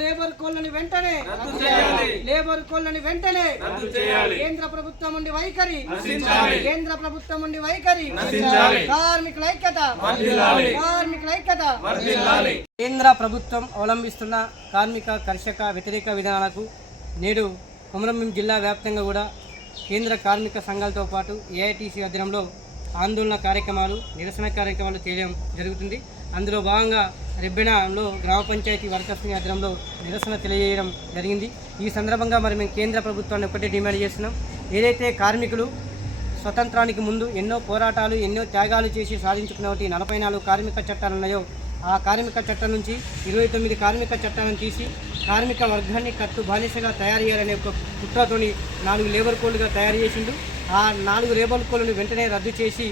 Labour కోళ్ళని వెంటనే. Labour కోళ్ళని వెంటనే. కేంద్ర ప్రభుత్వం నుండి వైఖరి నశించాలి. కేంద్ర ప్రభుత్వం నుండి వైఖరి నశించాలి. కార్మికుల ఐక్యత వర్ధిల్లాలి. కార్మికుల ఐక్యత వర్ధిల్లాలి. కేంద్ర ప్రభుత్వం అవలంబిస్తున్న కార్మిక కర్షక వ్యతిరేక విధానాలకు నేడు కొమరంభీం జిల్లా వ్యాప్తంగా కూడా కేంద్ర కార్మిక సంఘాలతో పాటు ఏఐటీసీ ఆధ్వర్యంలో ఆందోళన కార్యక్రమాలు నిరసన కార్యక్రమాలు చేయడం జరుగుతుంది. అందులో భాగంగా రెబ్బెనలో గ్రామ పంచాయతీ వర్కర్స్ ఆధ్వర్యంలో నిరసన తెలియజేయడం జరిగింది. ఈ సందర్భంగా మరి మేము కేంద్ర ప్రభుత్వాన్ని ఒకటే డిమాండ్ చేస్తున్నాం. ఏదైతే కార్మికులు స్వతంత్రానికి ముందు ఎన్నో పోరాటాలు ఎన్నో త్యాగాలు చేసి సాధించుకున్నటువంటి నలభై నాలుగు కార్మిక చట్టాలు ఉన్నాయో ఆ కార్మిక చట్టం నుంచి ఇరవై తొమ్మిది కార్మిక చట్టాలను తీసి కార్మిక వర్గాన్ని కట్టు బానిసగా తయారు చేయాలనే ఒక కుట్రతోని నాలుగు లేబర్ కోడ్లుగా తయారు చేసిండు. ఆ నాలుగు లేబర్ కోడ్లను వెంటనే రద్దు చేసి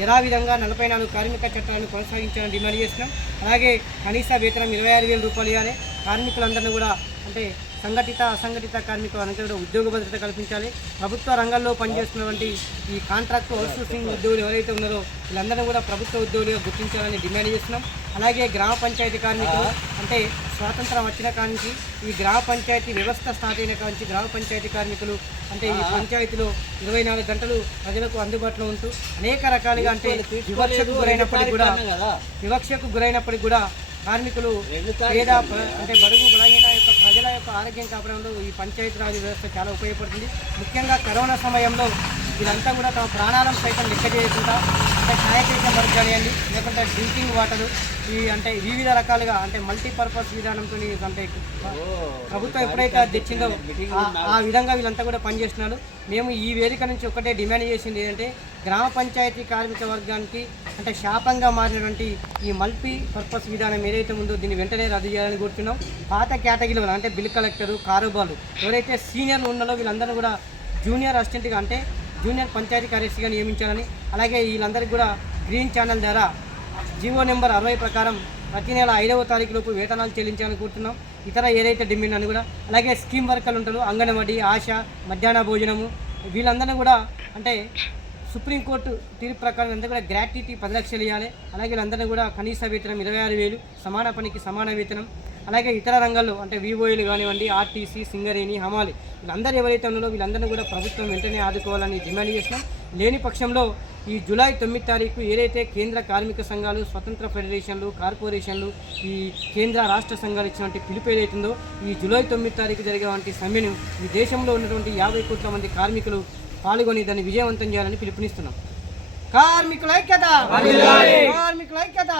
యథావిధంగా నలభై నాలుగు కార్మిక చట్టాలను కొనసాగించాలని డిమాండ్ చేసినాం అలాగే కనీస వేతనం ఇరవై ఆరు వేల రూపాయలు ఇవ్వాలి. కార్మికులందరినీ కూడా అంటే సంఘటిత అసంఘటిత కార్మికులందరికీ కూడా ఉద్యోగ భద్రత కల్పించాలి. ప్రభుత్వ రంగంలో పనిచేస్తున్నటువంటి ఈ కాంట్రాక్ట్ అవుట్సోర్సింగ్ ఉద్యోగులు ఎవరైతే ఉన్నారో వీళ్ళందరినీ కూడా ప్రభుత్వ ఉద్యోగులుగా గుర్తించాలని డిమాండ్ చేస్తున్నాం. అలాగే గ్రామ పంచాయతీ కార్మికులు అంటే స్వాతంత్రం వచ్చిన కానించి ఈ గ్రామ పంచాయతీ వ్యవస్థ స్టార్ట్ అయిన కానించి గ్రామ పంచాయతీ కార్మికులు అంటే ఈ పంచాయతీలో ఇరవై నాలుగు గంటలు ప్రజలకు అందుబాటులో ఉంటూ అనేక రకాలుగా అంటే వివక్షకు గురైనప్పటికీ కూడా వివక్షకు గురైనప్పటికీ కూడా కార్మికులు పేద అంటే బడుగు బలహీన యొక్క ప్రజల యొక్క ఆరోగ్యం కాపాడంలో ఈ పంచాయతీరాజ్ వ్యవస్థ చాలా ఉపయోగపడుతుంది. ముఖ్యంగా కరోనా సమయంలో వీరంతా కూడా తమ ప్రాణాలను సైతం లెక్క చేయకుండా అంటే ఛాయకైతే మరుగు కానివ్వండి లేకుంటే డ్రింకింగ్ వాటర్ ఈ అంటే వివిధ రకాలుగా అంటే మల్టీపర్పస్ విధానంతో అంటే ప్రభుత్వం ఎప్పుడైతే అది తెచ్చిందో ఆ- ఆ విధంగా వీళ్ళంతా కూడా పనిచేస్తున్నారు. మేము ఈ వేదిక నుంచి ఒకటే డిమాండ్ చేసింది ఏంటంటే గ్రామ పంచాయతీ కార్మిక వర్గానికి అంటే శాపంగా మారినటువంటి ఈ మల్టీ పర్పస్ విధానం ఏదైతే ఉందో దీన్ని వెంటనే రద్దు చేయాలని కోరుతున్నాం పాత కేటగిరీలు అంటే బిల్ కలెక్టరు కారోబాలు ఎవరైతే సీనియర్లు ఉన్నారో వీళ్ళందరూ కూడా జూనియర్ అసిస్టెంట్గా అంటే జూనియర్ పంచాయతీ కార్యదర్శిగా నియమించాలని అలాగే వీళ్ళందరికీ కూడా గ్రీన్ ఛానల్ ద్వారా జీవో నెంబర్ అరవై ప్రకారం ప్రతి నెల ఐదవ తారీఖు లోపు వేతనాలు చెల్లించాలని కోరుతున్నాం ఇతర ఏదైతే డిమాండ్ అని కూడా అలాగే స్కీమ్ వర్కర్లు ఉంటారు అంగన్వాడీ ఆశ మధ్యాహ్న భోజనము వీళ్ళందరినీ కూడా అంటే సుప్రీంకోర్టు తీర్పు ప్రకారం అందరూ కూడా గ్రాట్యుటీ పది లక్షలు ఇవ్వాలి. అలాగే వీళ్ళందరినీ కూడా కనీస వేతనం ఇరవై ఆరు వేలు సమాన పనికి సమాన వేతనం అలాగే ఇతర రంగాల్లో అంటే వివోఈలు కానివ్వండి ఆర్టీసీ సింగరేణి హమాలి వీళ్ళందరూ ఎవరైతే ఉన్నారో వీళ్ళందరినీ కూడా ప్రభుత్వం వెంటనే ఆదుకోవాలని డిమాండ్ చేసినాం లేని పక్షంలో ఈ జూలై తొమ్మిది తారీఖు ఏదైతే కేంద్ర కార్మిక సంఘాలు స్వతంత్ర ఫెడరేషన్లు కార్పొరేషన్లు ఈ కేంద్ర రాష్ట్ర సంఘాలు ఇచ్చినటువంటి పిలుపు ఏదైతుందో ఈ జూలై తొమ్మిది తారీఖు జరిగేటువంటి సమ్మెను ఈ దేశంలో ఉన్నటువంటి యాభై కోట్ల మంది కార్మికులు పాల్గొని దాన్ని విజయవంతం చేయాలని పిలుపునిస్తున్నాం. కార్మికుల ఐక్యత! కార్మికుల ఐక్యత!